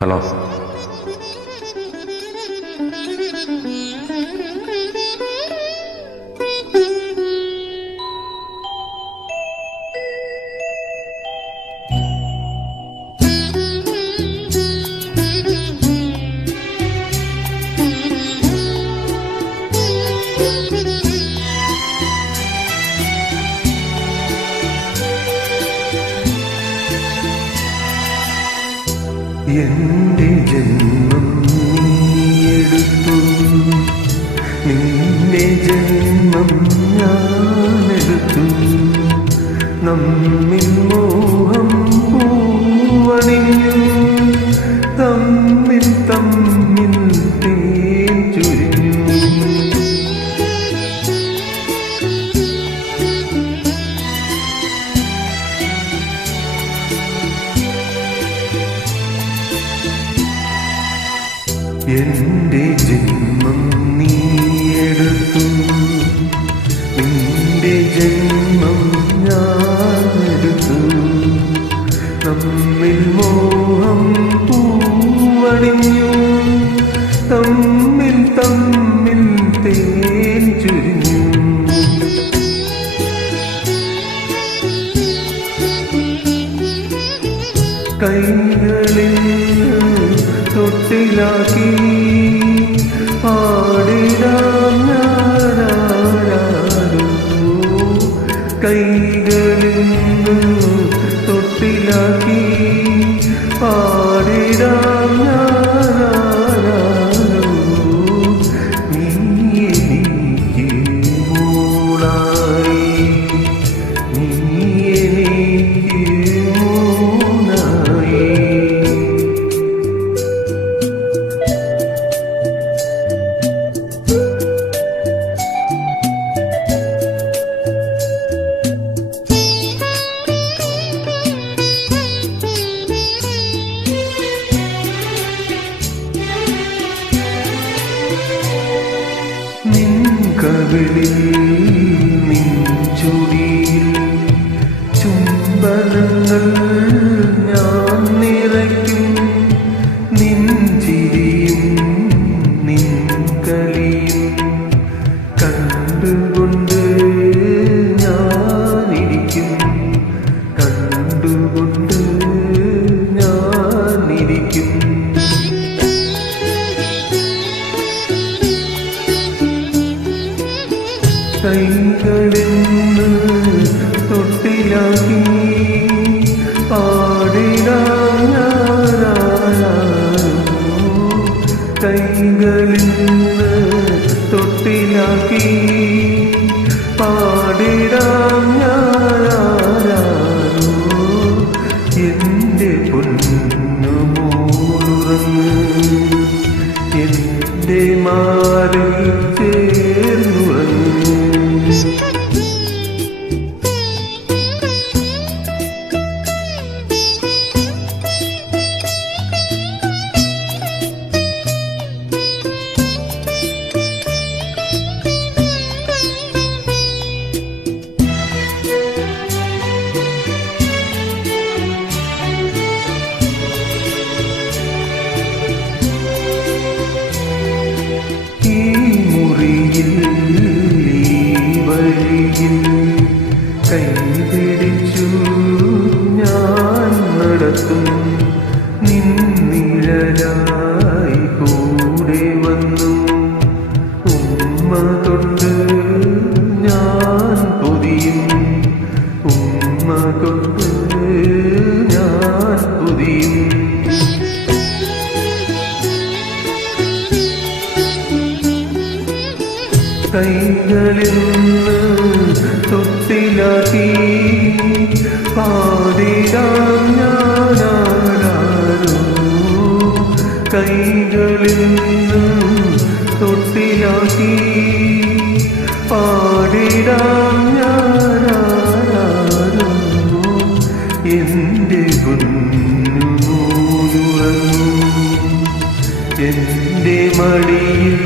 hello എന്റെ ജന്മം നീയെടുത്തു. നിന്റെ ജന്മം ഞാനെടുത്തു. നമ്മിൽ എന്റെ ജന്മം നീയെടുത്തു. നിന്റെ ജന്മം ഞാനെടുത്തു നമ്മിൽ മോഹം തൊട്ടിലാക്കി പാടിടാം ഞാനാരാരോ കൈകളിൽ തൊട്ടിലാക്കി. പാടിടാം ഞാനാരാരോ നിൻ കവിളിൽ നിൻ ചുടിയിൽ ചുംബനങ്ങൾ കൈകളിന്ന് തൊട്ടിലാക്കി ഞാനാരോ കൈകളിന്ന് മുറിയിൽ ഈ വഴിയിൽ കൈപിടിച്ചു ഞാൻ കൈകളിൽ തൊത്തിലാക്കി പാടിടാം ഞാനാരോ കൈകളിൽ തൊട്ടിലാക്കി. പാടിടാം ഞാനാരോ എന്റെ കുഞ്ഞുറങ്ങും എന്റെ മടിയിൽ